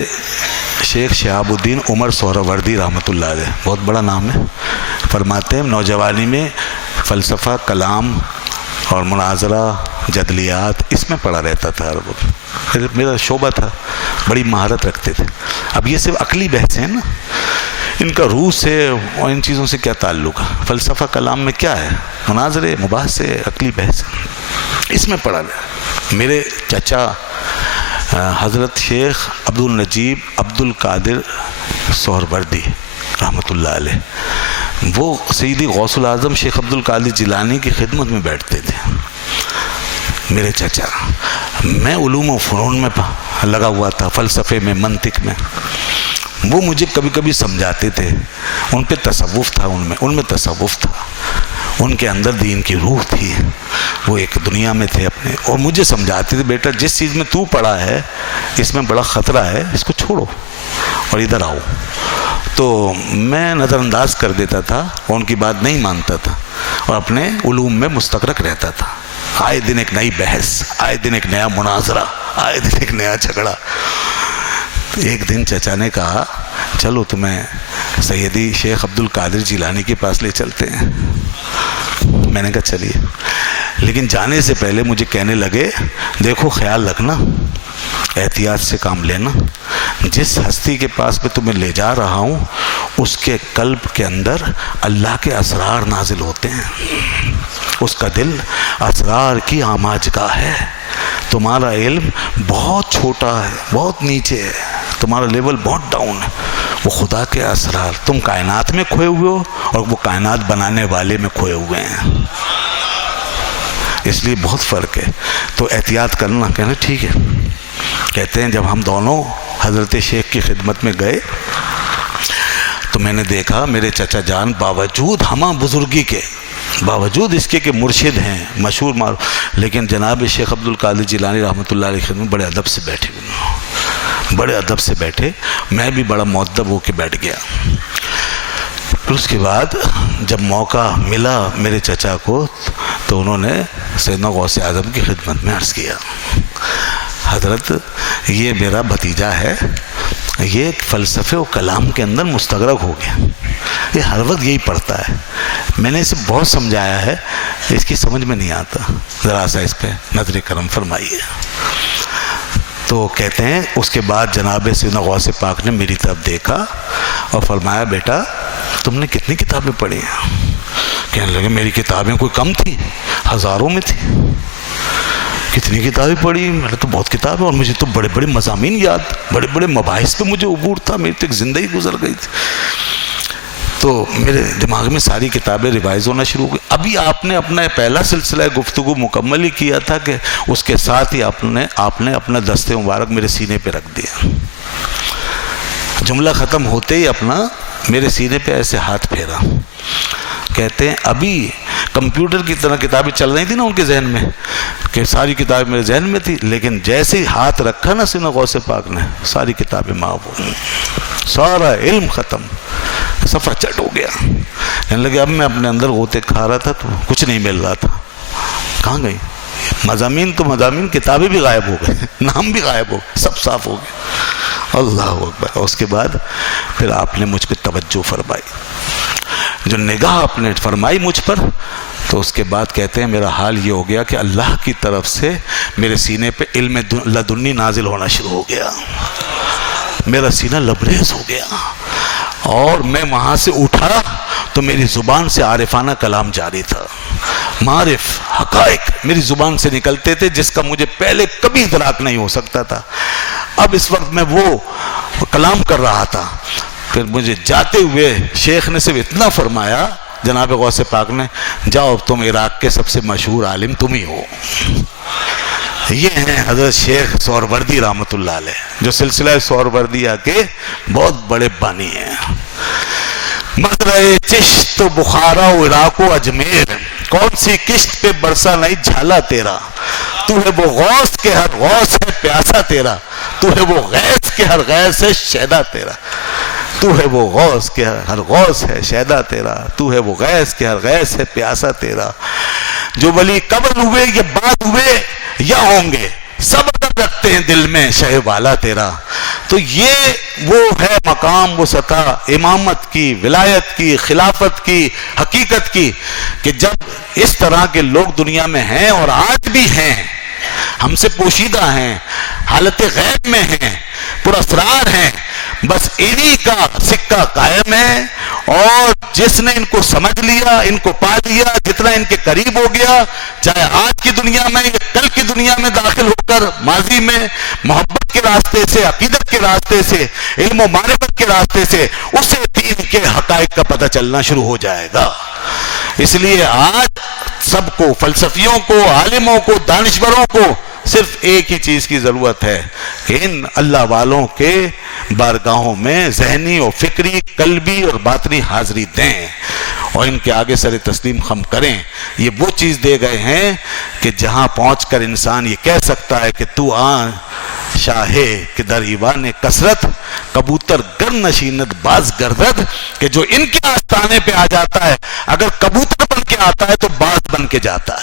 शेख शहाब उद्दीन उमर सोहरावर्दी रहमतुल्लाह अलैह, बहुत बड़ा नाम है। फरमाते हैं नौजवानी में फ़लसफ़ा, कलाम और मुनाजरा, जदलियात इसमें पड़ा रहता था। मेरा शोबा था, बड़ी महारत रखते थे। अब ये सिर्फ अकली बहस है ना, इनका रूह से और इन चीज़ों से क्या ताल्लुक़ है? फ़लसफ़ा कलाम में क्या है? मुनाजरे, मुबाहसे, अकली बहस, इसमें पड़ा रहा। मेरे चचा हज़रत शेख अब्दुल नजीब अब्दुल कादिर सोहरवर्दी रहमतुल्लाह अलैह, वो सैयदी गौसुल आज़म शेख अब्दुल कादिर जिलानी की खिदमत में बैठते थे। मेरे चचा, मैं उलूम व फ़नून में लगा हुआ था, फ़लसफ़े में, मंतिक में। वो मुझे कभी कभी समझाते थे, उन पे तसव्वुफ़ था, उनमें तसव्वुफ़ था, उनके अंदर दीन की रूह थी, वो एक दुनिया में थे अपने। और मुझे समझाते थे, बेटा जिस चीज़ में तू पड़ा है इसमें बड़ा ख़तरा है, इसको छोड़ो और इधर आओ। तो मैं नज़रअंदाज कर देता था और उनकी बात नहीं मानता था और अपने उलूम में मुस्तग़रक़ रहता था। आए दिन एक नई बहस, आए दिन एक नया मुनाजरा, आए दिन एक नया झगड़ा। एक दिन चचा ने कहा, चलो तुम्हें सैयदी शेख अब्दुल कादिर जिलानी के पास ले चलते हैं। मैंने कहा चलिए, लेकिन जाने से पहले मुझे कहने लगे, देखो ख्याल रखना, एहतियात से काम लेना, जिस हस्ती के पास मैं तुम्हें ले जा रहा हूँ उसके कल्ब के अंदर अल्लाह के असरार नाजिल होते हैं, उसका दिल असरार की आमाजगाह है। तुम्हारा इल्म बहुत छोटा है, बहुत नीचे है, तुम्हारा लेवल बहुत डाउन है, वो खुदा के असरार, तुम कायनात में खोए हुए हो और वो कायनात बनाने वाले में खोए हुए हैं, इसलिए बहुत फ़र्क है, तो एहतियात करना। कहना ठीक है। कहते हैं जब हम दोनों हज़रत शेख की खिदमत में गए तो मैंने देखा मेरे चचा जान बावजूद हमा बुजुर्गी के, बावजूद इसके कि मुर्शिद हैं मशहूर मारूफ, लेकिन जनाब शेख अब्दुल कादिर जिलानी रहमतुल्लाह अलैह खिदमत बड़े अदब से बैठे हुए, बड़े अदब से बैठे। मैं भी बड़ा मुअद्दब होकर बैठ गया। फिर उसके बाद जब मौका मिला मेरे चचा को तो उन्होंने सैयदना गौसे आज़म की खिदमत में अर्ज़ किया, हज़रत ये मेरा भतीजा है, ये फ़लसफ़े और कलाम के अंदर मुस्तग़रक़ हो गया, ये हर वक्त यही पढ़ता है, मैंने इसे बहुत समझाया है, इसकी समझ में नहीं आता, ज़रा सा इस पर नज़र करम फरमाइए। तो कहते हैं उसके बाद जनाब सैयदना गौसे पाक ने मेरी तरफ देखा और फरमाया, बेटा तुमने कितनी किताबें पढ़ी हैं? कहने लगे मेरी किताबें कोई कम थी, हज़ारों में थी। कितनी किताबें पढ़ी? मैंने तो बहुत किताबें, और मुझे तो बड़े बड़े मज़ामीन याद, बड़े बड़े मबाहिस पे मुझे उबूर था, मेरी तो एक ज़िंदगी गुजर गई थी। तो मेरे दिमाग में सारी किताबें रिवाइज़ होना शुरू हो गई। अभी आपने अपना पहला सिलसिला गुफ्तगू मुकम्मल ही किया था कि उसके साथ ही आपने अपना दस्ते मुबारक मेरे सीने पे रख दिया। जुमला ख़त्म होते ही अपना मेरे सीने पे ऐसे हाथ फेरा। कहते हैं अभी कंप्यूटर की तरह किताबें चल रही थी ना उनके जहन में, कि सारी किताबें मेरे जहन में थी, लेकिन जैसे ही हाथ रखा ना सैयदना गौसे पाक ने, सारी किताबें माफ़, सारा इल्म ख़त्म, सफ़ा चट हो गया। कहने लगे अब मैं अपने अंदर गोते खा रहा था तो कुछ नहीं मिल रहा था, कहाँ गई मज़ामीन? तो मज़ामीन, किताबें भी गायब हो गए, नाम भी गायब हो गए, सब साफ़ हो गए। अल्लाह अकबर। उसके बाद फिर आपने मुझ पर तवज्जो फरमाई, जो निगाह आपने फरमाई मुझ पर, तो उसके बाद कहते हैं मेरा हाल ये हो गया कि अल्लाह की तरफ से मेरे सीने पे इल्म लदुन्नी नाजिल होना शुरू हो गया, मेरा सीना लबरेज हो गया और मैं वहाँ से उठा तो मेरी ज़ुबान से आरिफाना कलाम जारी था, मारिफ हक़ाइक़ मेरी ज़ुबान से निकलते थे जिसका मुझे पहले कभी इदराक नहीं हो सकता था। अब इस वक्त मैं वो कलाम कर रहा था। फिर मुझे जाते हुए शेख ने सिर्फ इतना फरमाया, जनाब गौसे पाक ने, जाओ तुम इराक़ के सबसे मशहूर आलिम तुम ही हो। ये हैं हज़रत शेख सोहरवर्दी रहमतुल्लाह अलैह, जो सिलसिला सोहरवर्दिया के बहुत बड़े बानी हैं। मज़रा चिश्त बुखारा इराक़ अजमेर, कौन सी किश्त पे बरसा नहीं झाला तेरा, तू है वो गौस के हर गौस है प्यासा तेरा, तू है वो गैस के हर गैस है शैदा तेरा, तू है वो गौस के हर गौस है शैदा तेरा, तू है वो गैस के हर गैस है प्यासा तेरा। जो वली कबल हुए या बाद हुए या होंगे, सब अदब रखते हैं दिल में शह वाला तेरा, تو یہ وہ ہے مقام، وہ سطح امامت کی، ولایت کی، خلافت کی، حقیقت کی، کہ جب اس طرح کے لوگ دنیا میں ہیں اور آج بھی ہیں، ہم سے پوشیدہ ہیں، حالت غیب میں ہیں، پر اسرار ہیں، بس انہی کا سکہ قائم ہے، اور جس نے ان کو سمجھ لیا، ان کو پا لیا، جتنا ان کے قریب ہو گیا، چاہے آج کی دنیا میں یا کل کی دنیا میں داخل ہو کر ماضی میں محبت کے راستے سے، عقیدت کے راستے سے، علم و معرفت کے راستے سے، اسے دین کے حقائق کا پتہ چلنا شروع ہو جائے گا۔ اس لیے آج سب کو، فلسفیوں کو، عالموں کو، دانشوروں کو صرف ایک ہی چیز کی ضرورت ہے کہ ان اللہ والوں کے بارگاہوں میں ذہنی اور فکری، قلبی اور باطنی حاضری دیں اور ان کے آگے سر تسلیم خم کریں۔ یہ وہ چیز دے گئے ہیں کہ جہاں پہنچ کر انسان یہ کہہ سکتا ہے کہ تو شاہے کہ در ایوان کثرت کبوتر گر نشیند باز گردد، کہ جو ان کے آستانے پہ آ جاتا ہے، اگر کبوتر بن کے آتا ہے تو باز بن کے جاتا ہے۔